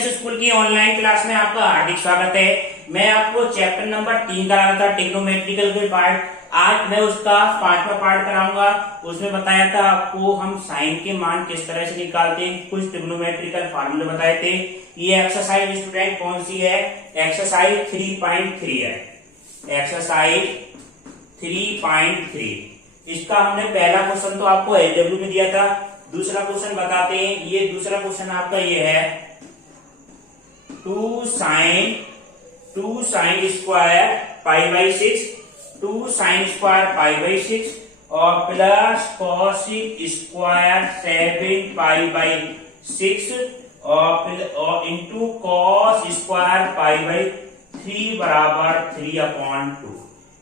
Fitness school की online class में आपका हार्दिक स्वागत है। मैं आपको चैप्टर नंबर 3 कराना था, ट्रिग्नोमेट्रिकल के पार्ट। आज मैं उसका 5वां पार्ट कराऊंगा। उसमें बताया था आपको हम साइन के मान किस तरह से निकालते हैं, कुछ ट्रिग्नोमेट्रिकल फार्मूले बताए थे। ये एक्सरसाइज स्टूडेंट कौन सी है? एक्सरसाइज 3.3 है। एक्सरसाइज 3.3। इसका हमने पहला क्वेश्चन तो आपको एलडब्ल्यू में दिया था। दूसरा क्वेश्चन बताते हैं। ये दूसरा क्वेश्चन आपका ये है 2 sine square pi by 6, 2 sine square pi by 6 और plus cosec square 7 pi by 6 और into cos square pi by 3 बराबर 3/2।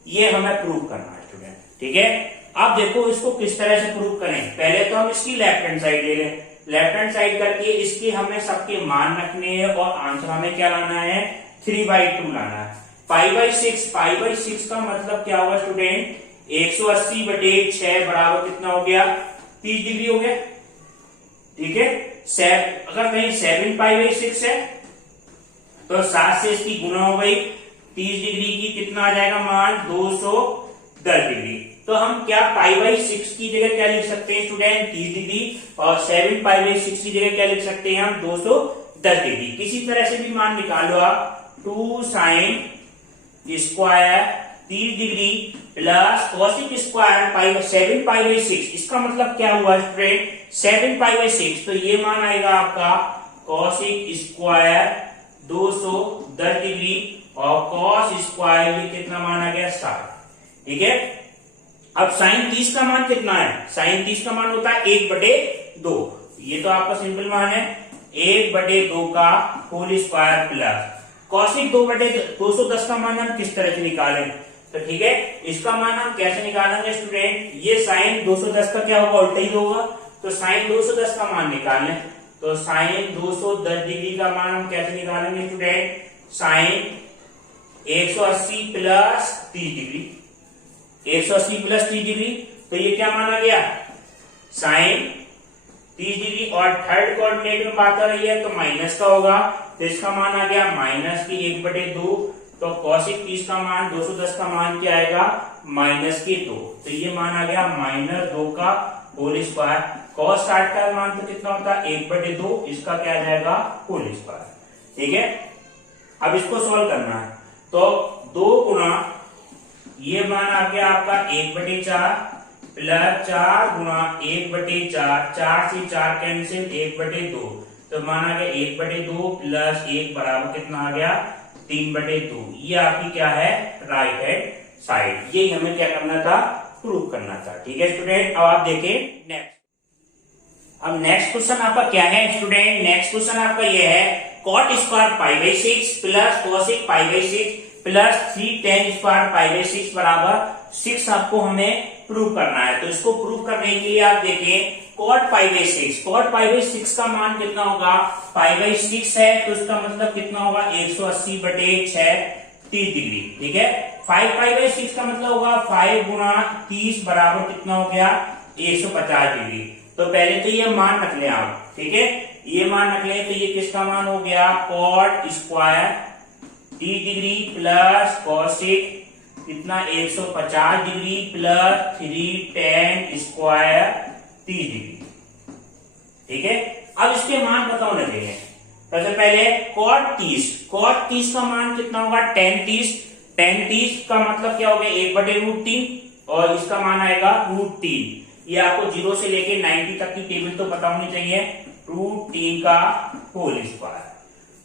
ये हमें प्रूव करना है स्टूडेंट, ठीक है। अब देखो इसको किस तरह से प्रूव करें। पहले तो हम इसकी लेफ्ट हैंड साइड ले लें। लेफ्ट हैंड साइड करके इसके हमें सबके मान रखने हैं और आंसर हमें क्या लाना है? 3/2 लाना है। पाई बाई 6 का मतलब क्या होगा स्टूडेंट? 180/6 बराबर कितना हो गया? 30 डिग्री हो गया, ठीक है। अगर कहीं 7 पाई बाई 6 है तो 7 से इसकी गुना हो गई, 30 डिग्री की कितना आ जाएगा मान? 210 डिग्री। तो हम क्या पाई बाई 6 की जगह क्या लिख सकते हैं स्टूडेंट? 30 डिग्री। और 7 पाई बाई 6 की जगह क्या लिख सकते हैं हम? 210 डिग्री। किसी तरह से भी मान निकालो आप। 2 sine square 30 degree plus cosec square 7 pi by 6। इसका मतलब क्या हुआ स्टूडेंट? 7 pi by 6। तो ये मान आएगा आपका कॉसिक स्क्वायर 210 डिग्री और कॉस स्क्वायर ये कितना मान आ गया? 60, ठीक है। अब साइन 30 का मान कितना है? साइन 30 का मान होता है 1/2। ये तो आपका सिंपल मान है, 1/2 का होल स्क्वायर प्लस कॉसिक 2/210 का मान हम किस तरह से निकालें? तो ठीक है, इसका मान हम कैसे निकालेंगे स्टूडेंट? ये साइन 210 का क्या होगा? उल्टा ही होगा। तो साइन 210 का मान निकालें। तो साइन 210 डिग्री का मान हम कैसे निकालेंगे स्टूडेंट? साइन 180 प्लस 30 डिग्री, 180 प्लस 30 डिग्री। तो ये क्या माना गया? Sine 30 degree. और थर्ड कोऑर्डिनेट में बात आ रही है तो माइनस का होगा, तो इसका मान आ गया माइनस की 1/2। तो कॉसिक 30 का मान 210 का मान क्या आएगा? -2। तो ये मान आ गया -2 का होल स्क्वायर। कॉस 60 का मान तो कितना होता है? 1/2। इसका क्या आ जाएगा? होल स्क्वायर, ठीक है। अब इसको सॉल्व करना है। तो 2 गुना ये मान आ गया आपका 1/4 प्लस 4 गुना 1/4, 4 से 4 कैंसिल 1/2। तो मान आ गया 1/2 प्लस 1 बराबर कितना आ गया? 3/2। ये आपकी क्या है? Right hand side. ये हमें क्या करना था? प्रूव करना था, ठीक है स्टूडेंट। अब आप देखें नेक्स्ट। अब नेक्स्ट क्वेश्चन आपका क्या है स्टूडेंट? नेक्स्ट क्वेश्चन आपका ये है cot square pi by 6 plus cosec pi by 6 plus 3 tan square pi by 6 बराबर 6 आपको हमें प्रूव करना है। तो इसको प्रूव करने के लिए आप देखें cot pi by 6। Cot pi by 6 का मान कितना होगा? पाई बाई 6 है तो इसका मतलब कितना होगा? 180/6 30 डिग्री, ठीक है। 5 पाई बाई 6 का मतलब होगा 5 गुना 30 बराबर कितना हो गया? 150 डिग्री। तो पहले तो ये मान रख लें आप, ठीक है। ये मान रख लें तो ये किसका मान हो गया? Cot square 30 degree plus cosec कितना? 150 degree plus 3 tan square 30 degree, ठीक है। अब इसके मान बताओ लगेंगे। सबसे पहले कॉट 30 का मान कितना होगा? tan 30 का मतलब क्या हो गया? 1/√3 और इसका मान आएगा √3। ये आपको 0 से लेके 90 तक की टेबल तो पता होनी चाहिए। √3 का whole square.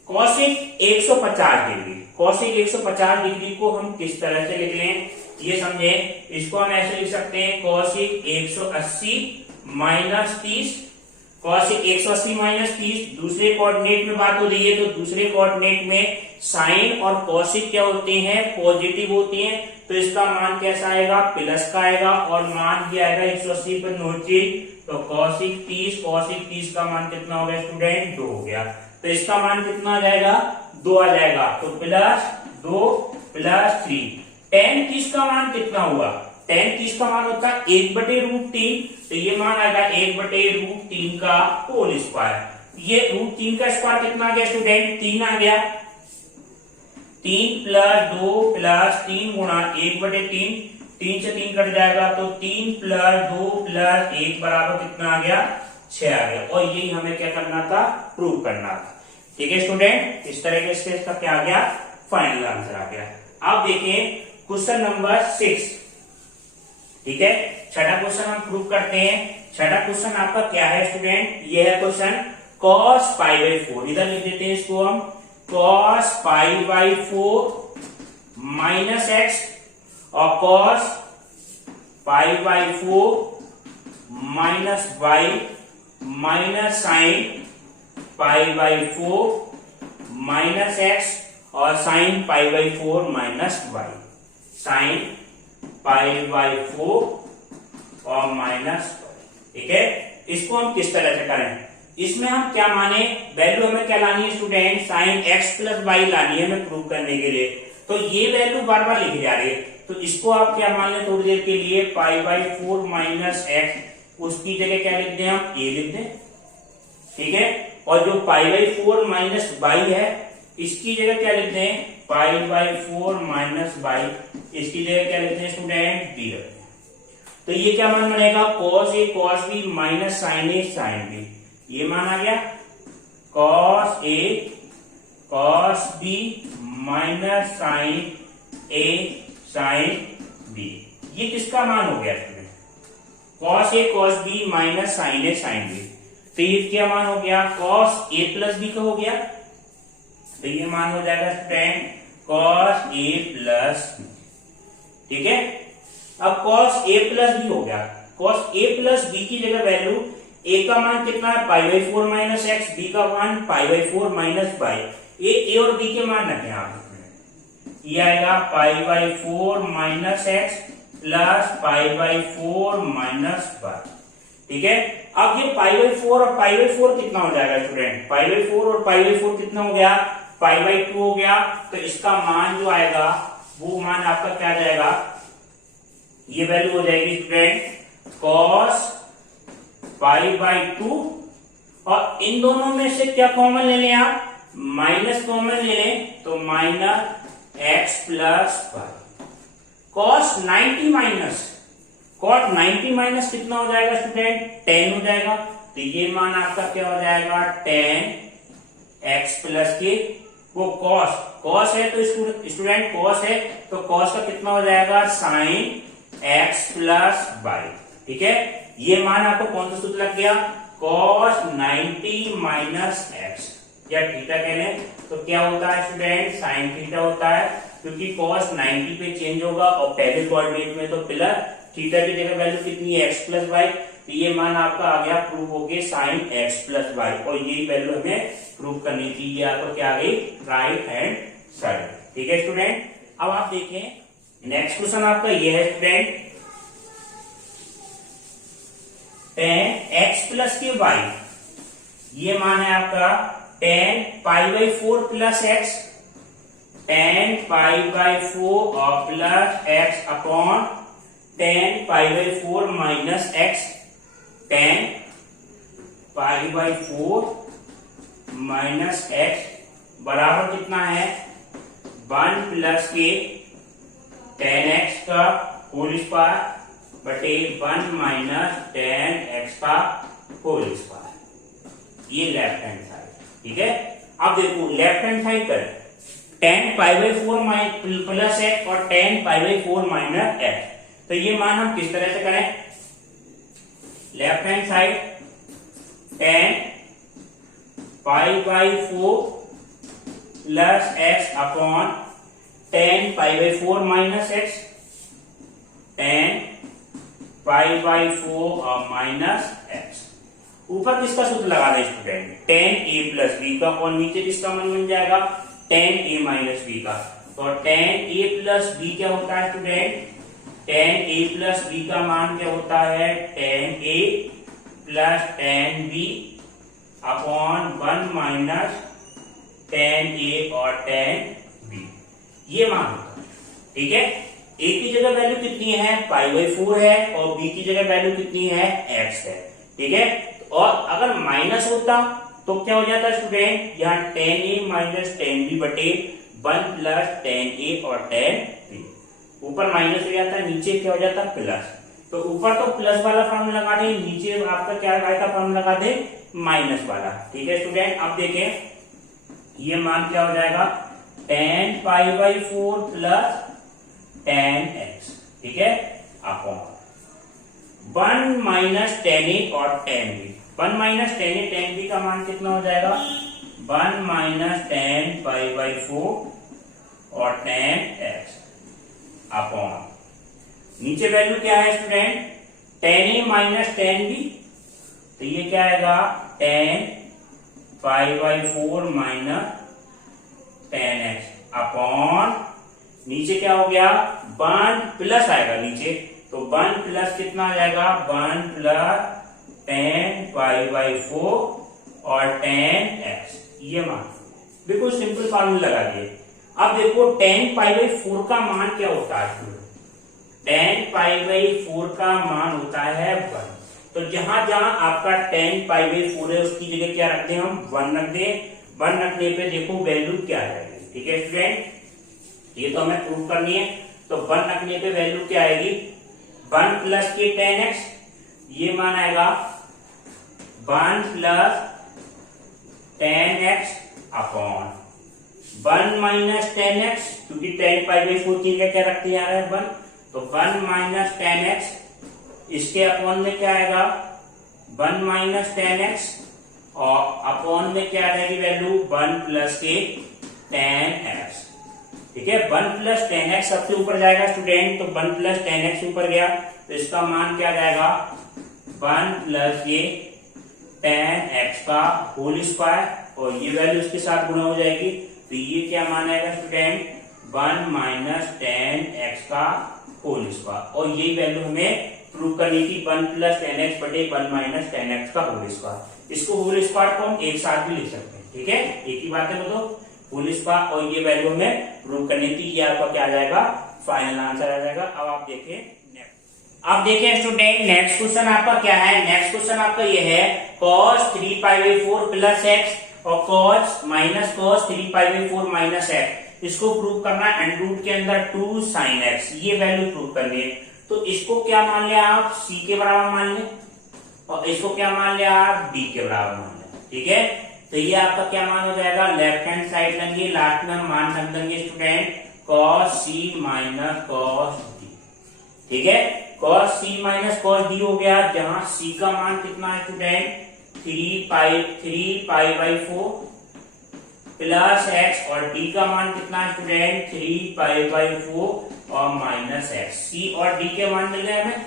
Cosec 150 degree, cosec 150 degree को हम किस तरह से लिख लें ये समझे। इसको हम ऐसे लिख सकते हैं कॉसिक 180 माइनस 30। कॉसिक 180 माइनस 30 दूसरे कोऑर्डिनेट में बात हो रही है तो दूसरे कोऑर्डिनेट में साइन और कॉसिक क्या होते हैं? पॉजिटिव होते हैं। तो इसका मान कैसा आएगा? प्लस का आएगा और मान क्या आएगा? 180 पर नो चेंज। तो कॉसिक 30 का मान कितना हो गया स्टूडेंट? 2 हो गया। तो इसका मान कितना आ जाएगा? 2 आ जाएगा। तो +2 + 3। tan 30 का मान कितना हुआ? tan 30 का मान होता है 1/√3। तो ये मान आएगा 1/√3 का होल स्क्वायर। ये √3 का स्क्वायर कितना आ गया स्टूडेंट? 3 आ गया। 3 + 2 + 3 गुणा 1/3, 3 से 3 कट जाएगा तो 3 + 2 + 1 बराबर कितना आ गया? 6 आ गया। और यही हमें क्या करना था? प्रूव करना था। ठीक है स्टूडेंट, इस तरीके से इसका क्या आ गया? फाइनल आंसर आ गया। अब देखिए क्वेश्चन नंबर 6। ठीक है, छठा क्वेश्चन हम प्रूव करते हैं। छठा क्वेश्चन आपका क्या है स्टूडेंट? ये है क्वेश्चन cos π/4। इधर लिख देते हैं इसको हम cos π/4 माइनस x और cos π/4 minus y minus sin π/4 minus x और sin π/4 माइनस y, sin π/4 और माइनस। ठीक है, इसको हम किस तरह से करें? इसमें हम क्या माने? वैल्यू हमें क्या लानी है स्टूडेंट? sin x + y लानी है हमें प्रूव करने के लिए। तो ये वैल्यू बार बार लिखी जा रही है, तो इसको आप क्या मान लें थोड़ी देर के लिए? π/4 माइनस x, उसकी जगह क्या लिख दें? हम a लिख दें। ठीक है, और जो π/4 माइनस y है इसकी जगह क्या लिख दें? π/4 माइनस y, इसकी जगह क्या लिखते हैं स्टूडेंट? b लिखते हैं। तो ये क्या मान बनेगा? cos a cos b minus sin a sin b। ये मान आ गया cos a cos b minus sin a sin b। ये किसका मान हो गया student? cos a cos b minus sin a sin b। तो ये क्या मान हो गया? cos a + b का हो गया। तो ये मान हो जाएगा स्टूडेंट cos a + b। ठीक है, अब cos a + b हो गया। cos a + b की जगह वैल्यू a का मान कितना है? π/4 माइनस x, b का मान π/4 माइनस y। a और b के मान रखें आप। ये आएगा π/4 माइनस x + π/4 माइनस y। ठीक है, अब ये π/4 और π/4 कितना हो जाएगा स्टूडेंट? π/4 और π/4 कितना हो गया? π/2 हो गया। तो इसका मान जो आएगा वो मान आपका क्या जाएगा? ये वैल्यू हो जाएगी स्टूडेंट cos π/2, और इन दोनों में से क्या कॉमन ले लें आप? माइनस कॉमन ले लें तो minus x + y। cos 90 minus cos 90 minus कितना हो जाएगा स्टूडेंट? 10 हो जाएगा। तो ये मान आपका क्या हो जाएगा? 10x + के, वो cos है तो स्टूडेंट cos है तो cos का कितना हो जाएगा? sin x + y। ठीक है, ये मान आपको कौन सा सूत्र लग गया? cos 90 माइनस x, या थीटा कह लें तो क्या होता है स्टूडेंट? sin थीटा होता है, क्योंकि cos 90 पे चेंज होगा और पहले कोऑर्डिनेट में तो प्लस थीटा की जगह वैल्यू कितनी है? x + y। तो ये मान आपका आ गया प्रूव हो गया sin x + y, और यही वैल्यू हमें प्रूव करनी थी। ये आपको क्या आ गई? Right hand side. ठीक है स्टूडेंट, अब आप देखें नेक्स्ट क्वेश्चन आपका ये है स्टूडेंट tan x + के y। ये मान है आपका tan π/4 + x, tan π/4 और plus x upon tan π/4 minus x, tan π/4 minus x बराबर कितना है? 1 + के tan x का होल स्क्वायर बटे 1 माइनस tan x का होल स्क्वायर। ये लेफ्ट हैंड साइड। ठीक है, अब देखो लेफ्ट हैंड साइड पर tan π/4 प्लस x और tan π/4 माइनस x। तो ये मान हम किस तरह से करें? Left hand side tan π/4 plus x upon tan π/4 minus x, tan π/4 और माइनस x। ऊपर किसका सूत्र लगा रहे स्टूडेंट? tan a + b का, और नीचे किसका मान बन जाएगा? tan a - b का। तो tan a + b क्या होता है स्टूडेंट? tan a + b का मान क्या होता है? tan a + tan b upon 1 minus tan a और tan b। ये मान होता है। ठीक है, a की जगह वैल्यू कितनी है? π/4 है, और b की जगह वैल्यू कितनी है? x है। ठीक है, और अगर माइनस होता तो क्या हो जाता है स्टूडेंट, यहाँ टेन ए माइनस टेन बी बटे 1 प्लस टेन ए और टेन बी, ऊपर माइनस हो जाता है, नीचे क्या हो जाता है प्लस। तो ऊपर तो प्लस वाला फॉर्मूला लगा दे, नीचे आपका क्या का फॉर्मूला लगा दे, माइनस वाला। ठीक है स्टूडेंट, अब देखें ये मान क्या हो जाएगा, ten pi by 4 plus ten x, ठीक है, अपॉन 1 माइनस टेन ए और टेन बी। 1 माइनस टेन ए टेन बी का मान कितना हो जाएगा, 1 माइनस टेन पाई बाई 4 और टेन एक्स अपॉन, नीचे वैल्यू क्या है स्टूडेंट, टेन ए माइनस टेन बी, तो ये क्या आएगा, ten pi by 4 minus ten x upon, नीचे क्या हो गया, 1 प्लस आएगा नीचे, तो 1 प्लस कितना आ जाएगा, 1 प्लस टेन पाई बाई 4 और टेन एक्स, ये मान बिल्कुल सिंपल फॉर्मूला लगा दिए। अब देखो टेन पाई बाई 4 का मान क्या होता है, टेन पाई बाई 4 का मान होता है 1। तो जहां जहां आपका टेन पाई बाई 4 है उसकी जगह क्या रखते हैं हम, 1 रख दें। 1 रखने पे देखो वैल्यू क्या आएगी, ठीक है स्टूडेंट, ये तो हमें प्रूव करनी है। तो 1 रखने पे वैल्यू क्या आएगी, 1 प्लस के टेन एक्स, ये मान आएगा 1 plus ten x upon 1 minus ten x, क्योंकि टेन पाई बाई 4 की जगह क्या रखते जा रहा है 1, तो 1 माइनस टेन एक्स, इसके अपॉन में क्या आएगा, 1 माइनस टेन एक्स और अपॉन में क्या आ जाएगी वैल्यू, 1 प्लस के टेन एक्स, ठीक है। 1 प्लस टेन एक्स सबसे ऊपर जाएगा स्टूडेंट, तो 1 प्लस टेन एक्स ऊपर गया, तो इसका मान क्या जाएगा, 1 प्लस ये टेन एक्स का होल स्क्वायर, और ये वैल्यू इसके साथ गुणा हो जाएगी, तो ये क्या मान आएगा स्टूडेंट, 1 माइनस टेन एक्स का होल स्क्वायर, और यही वैल्यू हमें प्रूव करनी थी, 1 प्लस टेन एक्स बटे 1 माइनस टेन एक्स का होल स्क्वायर। इसको होल स्क्वायर को हम एक साथ भी लिख सकते हैं, ठीक है, एक ही बात है वो तो होल स्क्वायर, और ये वैल्यू हमें प्रूव करनी थी, ये आपका क्या आ जाएगा, फाइनल आंसर आ जाएगा। अब आप देखें नेक्स्ट, अब देखें स्टूडेंट नेक्स्ट क्वेश्चन आपका क्या है, नेक्स्ट क्वेश्चन आपका ये है cos 3 pi by 4 plus x और cos minus cos 3 pi by 4 minus x, इसको प्रूव करना है अंडर रूट के अंदर 2 साइन एक्स, ये वैल्यू प्रूव करनी है। तो इसको क्या मान लिया आप, c के बराबर मान ले, और इसको क्या मान लिया आप, d के बराबर मान ले, ठीक है। तो ये आपका क्या मान हो जाएगा, लेफ्ट हैंड साइड लेंगे, लास्ट में हम मान रख देंगे student cos c minus cos d, ठीक है, cos c minus cos d हो गया, जहां c का मान कितना है student, 3 pi by 4 plus x, और d का मान कितना है स्टूडेंट, 3 पाई बाई 4 और माइनस एक्स, c और d के मान मिल गए हमें।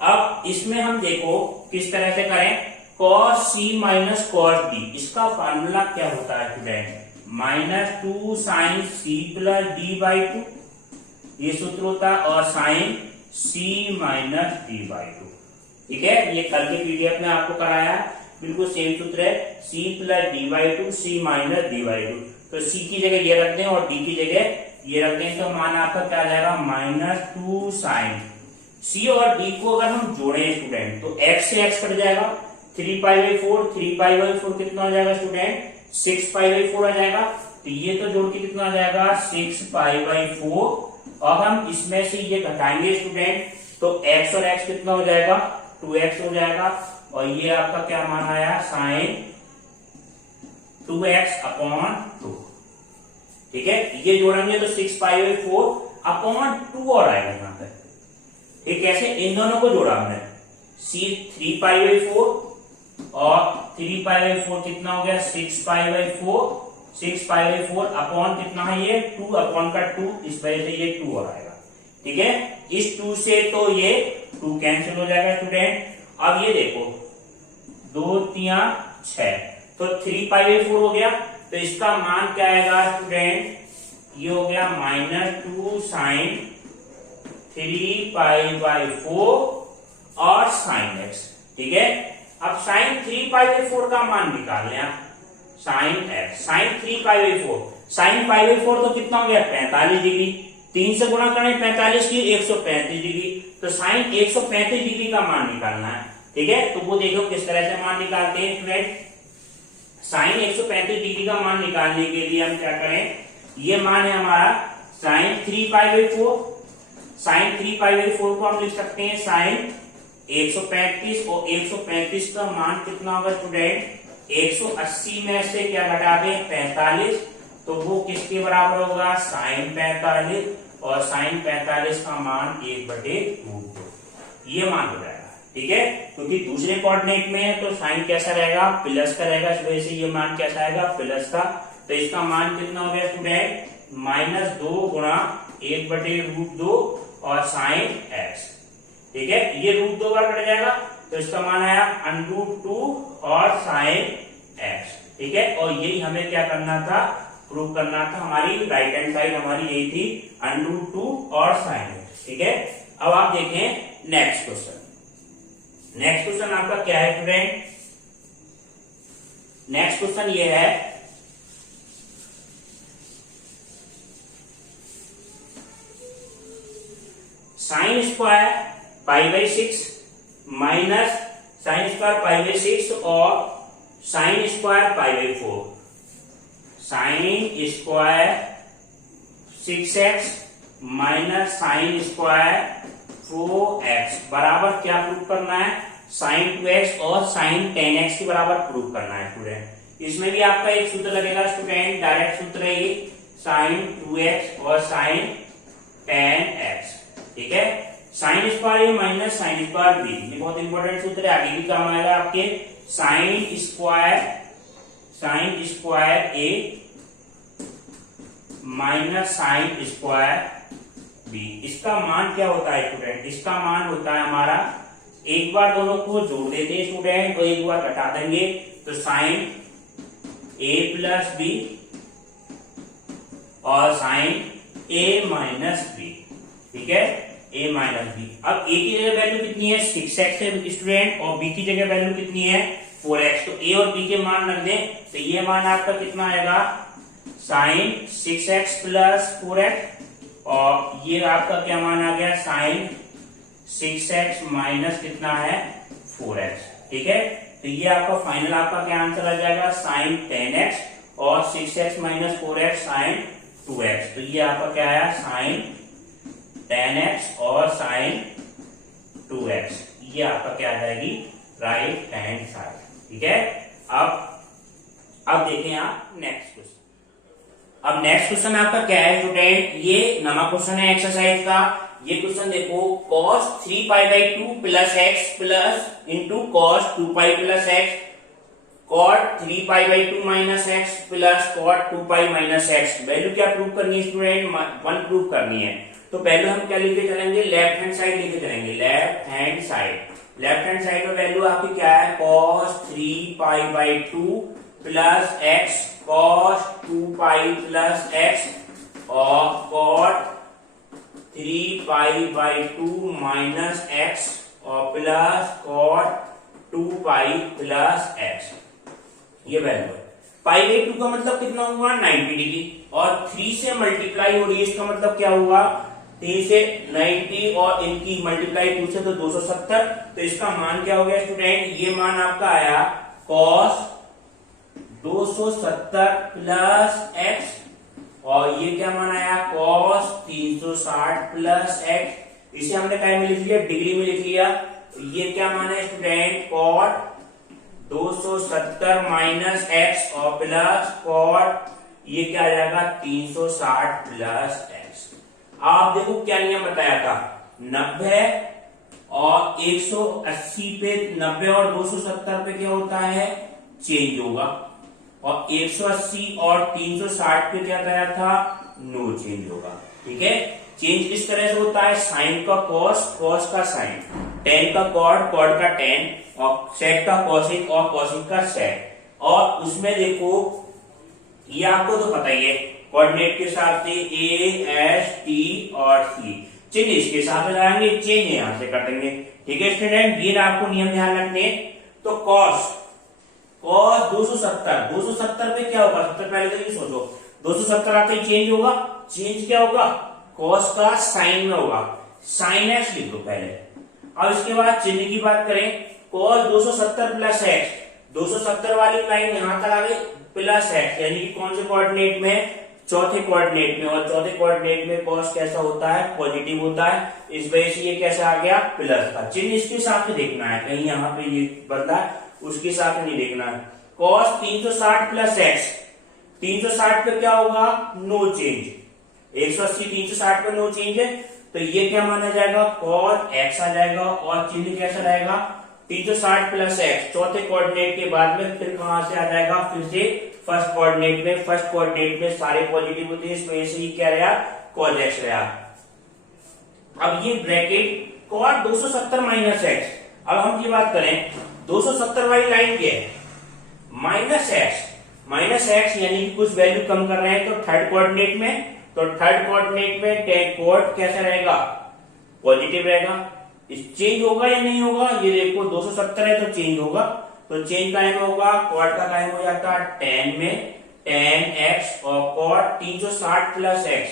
अब इसमें हम देखो किस तरह से करें, cos c minus cos d, इसका फार्मूला क्या होता है student, -2 sine c plus d by 2, ये सूत्र होता है, और sine c minus d by 2, ठीक है, ये कल के पीडीएफ में आपको कराया, बिल्कुल सेम सूत्र है, c plus d by 2 c minus d by 2, तो c की जगह ये रख दें और d की जगह ये रख दें, तो मान आपका क्या आ जाएगा, -2 साइन, c और d को अगर हम जोड़े स्टूडेंट तो x से x कट जाएगा, 3 पाई बाई 4, 3 पाई बाई 4 कितना हो जाएगा स्टूडेंट, 6 पाई बाई 4 आ जाएगा, तो ये तो जोड़ के कितना आ जाएगा, 6 पाई बाई 4, और हम इसमें से ये घटाएंगे स्टूडेंट, तो x और x कितना हो जाएगा, 2x हो जाएगा, और ये आपका क्या मान आया, साइन 2x अपॉन 2, ठीक है, ये जोड़ेंगे तो 6 पाई बाई 4 अपॉन 2 और आएगा यहाँ पे, ठीक, कैसे, इन दोनों को जोड़ा हमने, c 3 पाई बाई 4 और 3 पाई बाई 4 कितना हो गया, 6 पाई बाई 4, 6 पाई बाई 4 अपॉन कितना है ये 2, अपॉन का 2, इस वजह से ये 2 और आएगा, ठीक है, इस 2 से तो ये 2 कैंसिल हो जाएगा स्टूडेंट। अब ये देखो 2 3 6, तो 3 पाई बाई 4 हो गया, तो इसका मान क्या आएगा स्टूडेंट, ये हो गया -2 साइन 3 पाई बाई 4 और साइन एक्स, ठीक है। अब साइन 3 पाई बाई 4 का मान निकाल लें आप, sine X, sine 3 pi by 4, sine pi by 4 तो कितना हो गया, 45 डिग्री, 3 से गुणा करें 45 की 135 डिग्री, तो साइन 135 डिग्री का मान निकालना है, ठीक है। तो वो देखो किस तरह से मान निकालते हैं स्टूडेंट, साइन 135 डिग्री का मान निकालने के लिए हम क्या करें, ये मान है हमारा साइन 3π/4। साइन 3π/4 को हम लिख सकते हैं साइन 135, और 135 का मान कितना होगा स्टूडेंट, 180 में से क्या घटा दें 45, तो वो किसके बराबर होगा, साइन 45, और साइन 45 का मान 1/√2 ये मान हो जाएगा। ठीक है, क्योंकि दूसरे कोऑर्डिनेट में है तो साइन कैसा रहेगा, प्लस का रहेगा, इस वजह से ये मान कैसा आएगा, प्लस का। तो इसका मान कितना हो गया स्टूडेंट, -2 गुणा 1/√2 और साइन x। ठीक है, ये √2 बार कट जाएगा तो इसका मान आया √2 और साइन x। ठीक है, और यही हमें क्या करना था, प्रूव करना था। हमारी राइट हैंड साइड हमारी यही थी √2 और साइन x। ठीक है, अब आप देखें नेक्स्ट क्वेश्चन। नेक्स्ट क्वेश्चन आपका क्या है स्टूडेंट, नेक्स्ट क्वेश्चन ये है sine square π/6 minus sine square π/6 और sine square π/4। Sine square 6x minus sine square 4x बराबर क्या प्रूव करना है, साइन 2x और साइन 10x के बराबर प्रूव करना है स्टूडेंट। इसमें भी आपका एक सूत्र लगेगा स्टूडेंट, डायरेक्ट सूत्र है ये, साइन 2x और साइन 10x। ठीक है, sine square A minus sine square B, ये बहुत इंपॉर्टेंट सूत्र है, आगे भी काम आएगा आपके। Sign square A minus sine square B, इसका मान क्या होता है स्टूडेंट, इसका मान होता है हमारा, एक बार दोनों को जोड़ देते हैं स्टूडेंट और एक बार घटा देंगे, तो साइन a प्लस बी और साइन a माइनस बी। ठीक है, a माइनस बी। अब a की जगह वैल्यू कितनी है, 6x है स्टूडेंट, और b की जगह वैल्यू कितनी है 4x। तो a और b के मान रख दें तो ये मान आपका कितना आएगा, साइन 6x प्लस 4x, और ये आपका क्या मान आ गया, साइन 6x माइनस कितना है 4x। ठीक है, तो ये आपका फाइनल आपका क्या आंसर आ जाएगा, साइन 10x और 6x minus 4x sign 2x। तो ये आपका क्या आया, साइन 10x और साइन 2x, ये आपका क्या आ जाएगी राइट हैंड साइड। ठीक है, अब देखें आप नेक्स्ट क्वेश्चन। अब नेक्स्ट क्वेश्चन आपका क्या है स्टूडेंट, ये नवा क्वेश्चन है एक्सरसाइज का। ये क्वेश्चन देखो, cos 3π/2 plus x plus into cos 2π plus x, cot 3π/2 minus x plus cot 2π minus x। Value क्या प्रूव करनी है स्टूडेंट, 1 प्रूव करनी है। तो पहले हम क्या लेके चलेंगे, लेफ्ट हैंड साइड लेके चलेंगे, left hand side. Left hand side में वैल्यू आपकी क्या है, cos 3π/2 plus x cos 2π plus x और cot 3π/2 माइनस x और प्लस cot 2π प्लस x, ये वैल्यू है। π/2 का मतलब कितना हुआ, 90 डिग्री, और 3 से मल्टीप्लाई हो रही है, इसका मतलब क्या हुआ, 3 से 90 और इनकी मल्टीप्लाई 2 से तो 270। तो इसका मान क्या हो गया स्टूडेंट, ये मान आपका आया cos 270 प्लस x, और ये क्या मान आया cos 360 प्लस x। इसे हमने टाइम में लिख लिया, डिग्री में लिख लिया। तो ये क्या मान है स्टूडेंट, cot 270 माइनस x और प्लस cot, ये क्या आ जाएगा 360 प्लस x। आप देखो क्या नियम बताया था, 90 और 180 पे 90 और 270 पे क्या होता है, चेंज होगा, और 180 और 360 पे क्या कराया था, नो चेंज होगा। ठीक है, चेंज किस तरह से होता है, साइन का कॉस, कॉस का साइन, टेन का कॉड, कॉड का टेन, और सेक का कॉसिक और कॉसिक का सेक। और उसमें देखो ये आपको तो पता ही है, कोऑर्डिनेट के हिसाब से ए एस टी और सी, चिन्ह इसके साथ लगाएंगे, चेंज यहां से कर देंगे। ठीक है स्टूडेंट, ये आपको नियम ध्यान रखने। तो कॉस 270 पे क्या होगा, सबसे पहले तो ये सोचो, 270 आते ही चेंज होगा, चेंज क्या होगा, कॉस का साइन में होगा, साइन एक्स लिख दो पहले। अब इसके बाद चिन्ह की बात करें, cos 270 प्लस एक्स, 270 वाली लाइन यहां तक आ गई प्लस एक्स, यानी कि कौन से कोऑर्डिनेट में, चौथे कोऑर्डिनेट में, और चौथे कोऑर्डिनेट में कॉस कैसा होता है, पॉजिटिव होता है, इस वजह से ये कैसा आ गया, प्लस का चिन्ह इसके हिसाब से देखना है, कहीं यहाँ पे ये बदला उसके हिसाब से नहीं देखना है। कॉस 360 प्लस एक्स, 360 पे क्या होगा, नो चेंज, 180 360 पे नो चेंज है, तो ये क्या माना जाएगा, कॉस एक्स आ जाएगा, और चिन्ह कैसा रहेगा 360 प्लस एक्स, चौथे कोऑर्डिनेट के बाद में फिर कहां से आ जाएगा, फिर से फर्स्ट कोऑर्डिनेट में, फर्स्ट कोऑर्डिनेट में सारे पॉजिटिव होते हैं, इस वजह से ये क्या रहा, कॉस एक्स रहा। अब ये ब्रैकेट कॉस 270 माइनस एक्स, अब हम ये बात करें 270 वाली लाइन क्या है, माइनस एक्स, माइनस एक्स यानी कि कुछ वैल्यू कम कर रहे हैं, तो थर्ड कोऑर्डिनेट में, तो थर्ड कोऑर्डिनेट में टेन कोड कैसा रहेगा, पॉजिटिव रहेगा, चेंज होगा या नहीं होगा, ये देखो 270 है तो चेंज होगा, तो चेंज कायम होगा, कॉट का कायम हो जाता है 10 में, 10x, और कॉट 360 प्लस एक्स,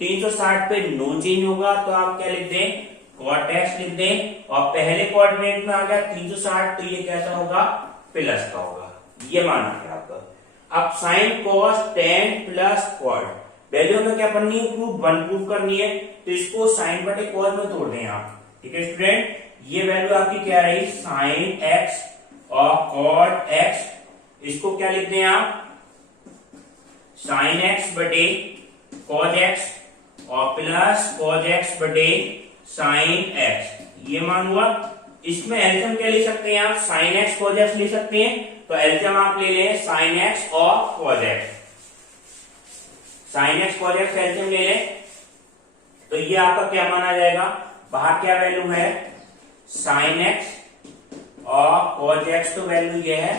360 पे नो चेंज होगा, तो आप क्या लिख दें, कॉट एक्स लिख दें, और पहले कोऑर्डिनेट में आ गया 360, तो ये कैसा होगा, प्लस का होगा, ये माना है आपका। अब sine cos 10 plus cot, value में क्या करनी है, प्रूफ 1 प्रूफ करनी है, तो इसको साइन बटे कॉस में तोड़ दें आप, ठीक है स्टूडेंट, ये वैल्यू आपकी क्या रही, साइन एक्स और कॉट एक्स, इसको क्या लिखते हैं आप, साइन एक्स बटे कॉस एक्स और प्लस कॉस एक्स बटे साइन एक्स, ये मान हुआ। इसमें एलसीएम क्या ले सकते हैं आप, साइन एक्स कॉस एक्स ले सकते हैं, तो एलसीएम आप ले लें साइन एक्स और cos x, sine x cos x LCM ले लें, तो ये आपका क्या माना जाएगा, बाहर क्या वैल्यू है, साइन एक्स और कॉस एक्स, तो वैल्यू ये है,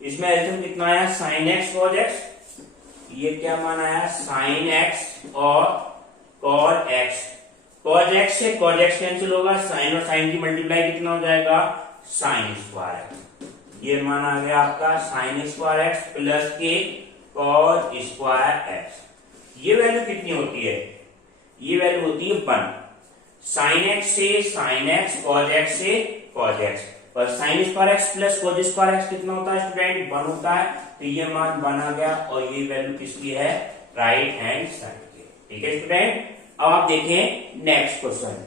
इसमें एलसीएम कितना आया, साइन एक्स कॉस एक्स, ये क्या माना है, साइन एक्स और कॉस एक्स, कॉस एक्स से कॉस एक्स कैंसिल होगा, साइन और साइन की मल्टीप्लाई कितना हो जाएगा, साइन स्क्वायर एक्स, ये माना आ गया आपका साइन स्क्वायर एक्स प्लस के कॉस स्क्वायर एक्स। ये वैल्यू कितनी होती है, ये वैल्यू होती है 1, साइन एक्स से साइन एक्स, कॉस एक्स से कॉस एक्स, और sine square x plus cos square x कितना होता है स्टूडेंट, 1 होता है, तो ये मान 1 आ गया, और ये वैल्यू किसकी है, राइट हैंड साइड की, ठीक है स्टूडेंट। अब आप देखें नेक्स्ट क्वेश्चन,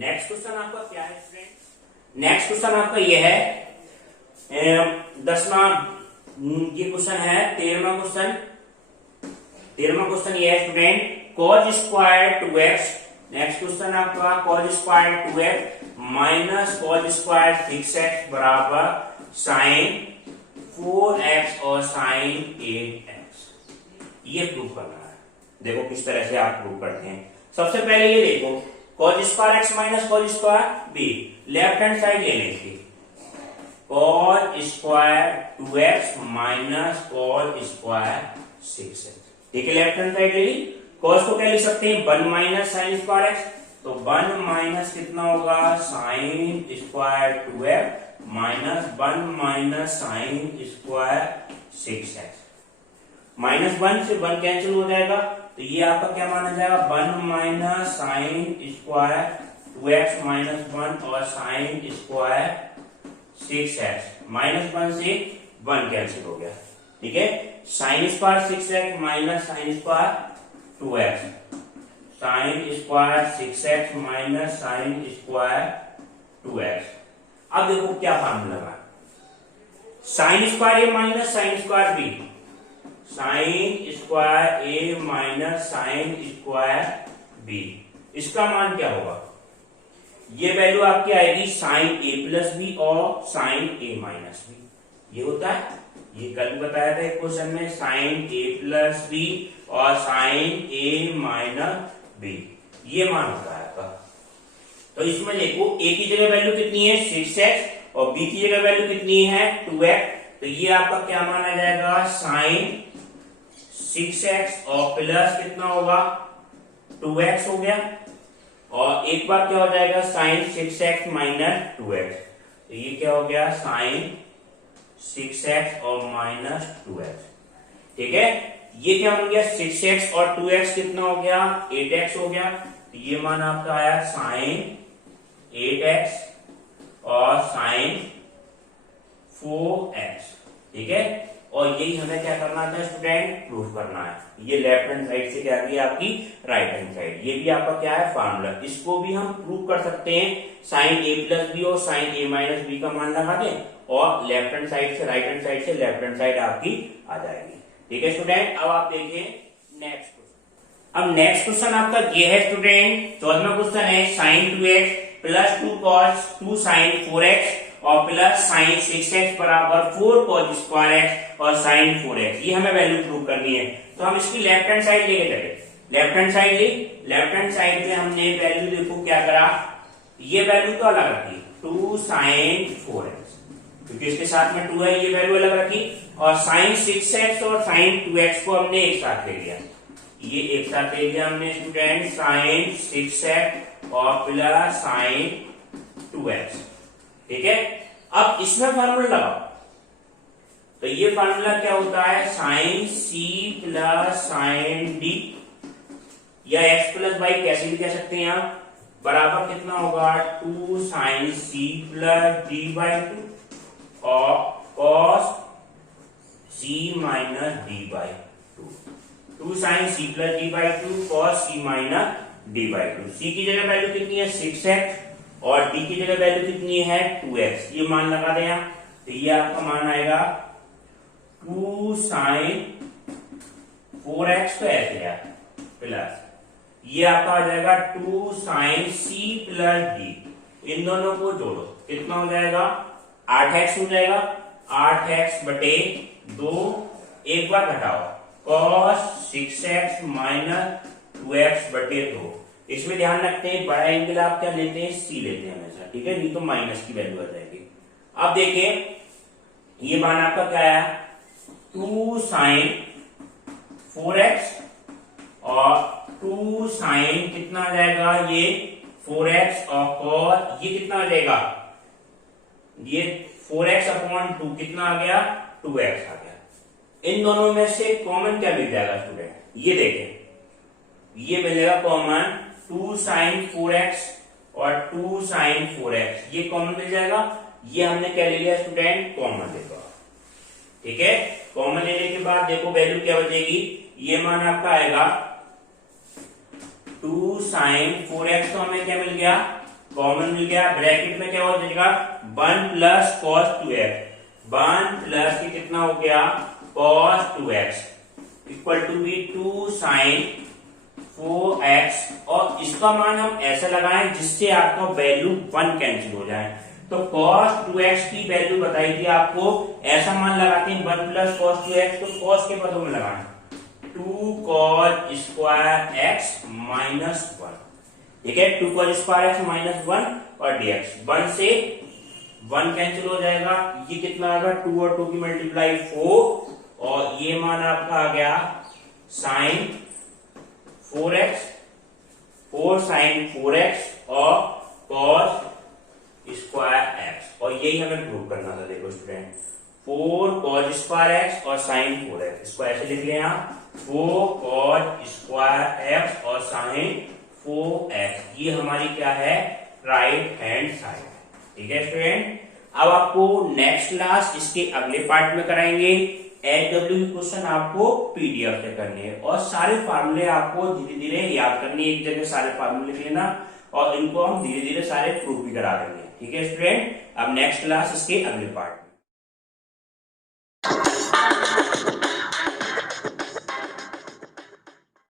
नेक्स्ट क्वेश्चन आपका क्या है स्टूडेंट, नेक्स्ट क्वेश्चन आपका ये है 10वां, ये क्वेश्चन है 13वां क्वेश्चन, 13वां क्वेश्चन ये है student, cos square 2x, next question आपका cos square 2x minus cos square 6x बराबर साइन 4x और साइन 8x, ये प्रूफ करना है। देखो किस तरह से आप प्रूफ करते हैं। सबसे पहले ये देखो cos square x minus cos square b, left hand side ले लें इसकी, cos square 2x minus cos square 6x, ठीक है, लेफ्ट हैंड साइड ले ली। cos को क्या लिख सकते हैं, 1 माइनस साइन स्क्वायर एक्स, तो 1 माइनस कितना होगा, sign square 2x minus 1 minus sine square 6x, minus 1 से 1 कैंसिल हो जाएगा, तो ये आपका क्या माना जाएगा, 1 minus sine square 2x minus 1 और साइन स्क्वायर 6x, माइनस 1 से 1 कैंसिल हो गया, ठीक है, sine square 6x minus sine square 2x, sine square 6x minus sine square 2x। अब देखो क्या फार्मूला लगा, sine square A minus sine square B, sine square A minus sine square B, इसका मान क्या होगा, ये वैल्यू आपकी आएगी साइन ए प्लस बी और साइन ए माइनस बी, ये होता है, ये कल बताया था एक क्वेश्चन में, साइन ए प्लस बी और साइन ए माइनस बी, ये मान होता है आपका। तो इसमें देखो ए की जगह वैल्यू कितनी है 6x और बी की जगह वैल्यू कितनी है 2x, तो ये आपका क्या माना जाएगा, साइन 6x और प्लस कितना होगा 2x हो गया, और एक बार क्या हो जाएगा साइन 6x माइनस 2x, तो ये क्या हो गया साइन 6x और माइनस 2x, ठीक है, ये क्या बन गया 6x और 2x कितना हो गया 8x हो गया, तो ये मान आपका आया साइन 8x और साइन 4 यही हमें क्या करना था स्टूडेंट, प्रूफ करना है। ये लेफ्ट हैंड साइड से क्या आ गई आपकी राइट हैंड साइड, ये भी आपका क्या है फार्मूला। इसको भी हम प्रूव कर सकते हैं, साइन ए प्लस बी और साइन ए माइनस बी का मान लगा दें और लेफ्ट हैंड साइड से राइट हैंड साइड से लेफ्ट हैंड साइड आपकी आ जाएगी। ठीक है स्टूडेंट, अब आप देखिए नेक्स्ट क्वेश्चन। अब नेक्स्ट क्वेश्चन आपका ये है स्टूडेंट, 14वां क्वेश्चन है sine 2x plus 2 cos 2 sine 4x और प्लस साइन 6x बराबर 4 cos स्क्वायर x और साइन 4x, ये हमें वैल्यू प्रूव करनी है। तो हम इसकी लेफ्ट हैंड साइड लेके चले, लेफ्ट हैंड साइड ली, लेफ्ट हैंड साइड में हमने वैल्यू देखो क्या करा, ये वैल्यू तो अलग रखी 2 साइन 4x, क्योंकि इसके साथ में 2 है, ये वैल्यू अलग रखी, और साइन 6x और साइन 2x को हमने एक साथ ले लिया, ये एक साथ ले लिया हमने स्टूडेंट साइन 6x और प्लस साइन 2x। ठीक है, अब इसमें फार्मूला लगाओ, तो ये फार्मूला क्या होता है, sine c plus sine d या x प्लस वाई कैसे भी कह सकते हैं आप, बराबर कितना होगा 2 sine c plus d by 2 और cos c minus d by 2 sine c plus d by 2 cos c minus d by 2। c की जगह वैल्यू कितनी है 6x और d की जगह वैल्यू कितनी है 2x, ये मान लगा दें आप, तो ये आपका मान आएगा 2 साइन 4x तो ऐसे है प्लस ये आपका आ जाएगा 2 साइन c प्लस d, इन दोनों को जोड़ो कितना हो जाएगा 8x हो जाएगा, 8x बटे 2, एक बार घटाओ cos 6x माइनस 2x बटे 2। इसमें ध्यान रखते हैं बड़ा एंगल आप क्या लेते हैं c लेते हैं हमेशा, ठीक है, नहीं तो माइनस की वैल्यू आ जाएगी। अब देखिए ये मान आपका क्या आया 2 साइन 4x और 2 साइन कितना आ जाएगा ये 4x और ये कितना आ जाएगा ये 4x अपॉन 2 कितना आ गया 2x आ गया। इन दोनों में से कॉमन क्या मिल जाएगा स्टूडेंट, ये देखें ये मिलेगा कॉमन 2 साइन 4x और 2 साइन 4x, ये कॉमन मिल जाएगा, ये हमने क्या ले लिया स्टूडेंट कॉमन ले लिया। ठीक है, कॉमन लेने के बाद देखो वैल्यू क्या बचेगी, ये मान आपका आएगा 2 साइन 4x तो हमें क्या मिल गया कॉमन मिल गया, ब्रैकेट में क्या हो जाएगा 1 प्लस cos 2x, 1 प्लस ये कितना हो गया cos 2x equal to B 2 sine 4x, और इसका मान हम ऐसा लगाएं जिससे आपका वैल्यू 1 कैंसिल हो जाए। तो cos 2x की वैल्यू बताई थी आपको, ऐसा मान लगाते हैं 1 प्लस cos 2x, तो cos के पदों में लगाएं 2 cos स्क्वायर x माइनस 1, ठीक है 2 cos स्क्वायर x माइनस 1 और dx 1 से 1 कैंसिल हो जाएगा, ये कितना आएगा 2 और 2 की मल्टीप्लाई 4, और ये मान आपका आ गया साइन 4x 4 साइन 4x और cos स्क्वायर x, और यही हमें प्रूव करना था। देखो स्टूडेंट 4 cos स्क्वायर x और साइन 4x, इसको ऐसे लिख लें आप 4 cos स्क्वायर x और साइन 4x, ये हमारी क्या है राइट हैंड साइड। ठीक है स्टूडेंट, अब आपको नेक्स्ट क्लास इसके अगले पार्ट में कराएंगे, HW क्वेश्चन आपको पीडीएफ से करने हैं और सारे फार्मूले आपको धीरे धीरे याद करनी है, एक जगह सारे फार्मूले लिख लेना और इनको हम धीरे धीरे सारे प्रूफ भी करा देंगे। ठीक है स्टूडेंट, अब नेक्स्ट क्लास इसके अगले पार्ट।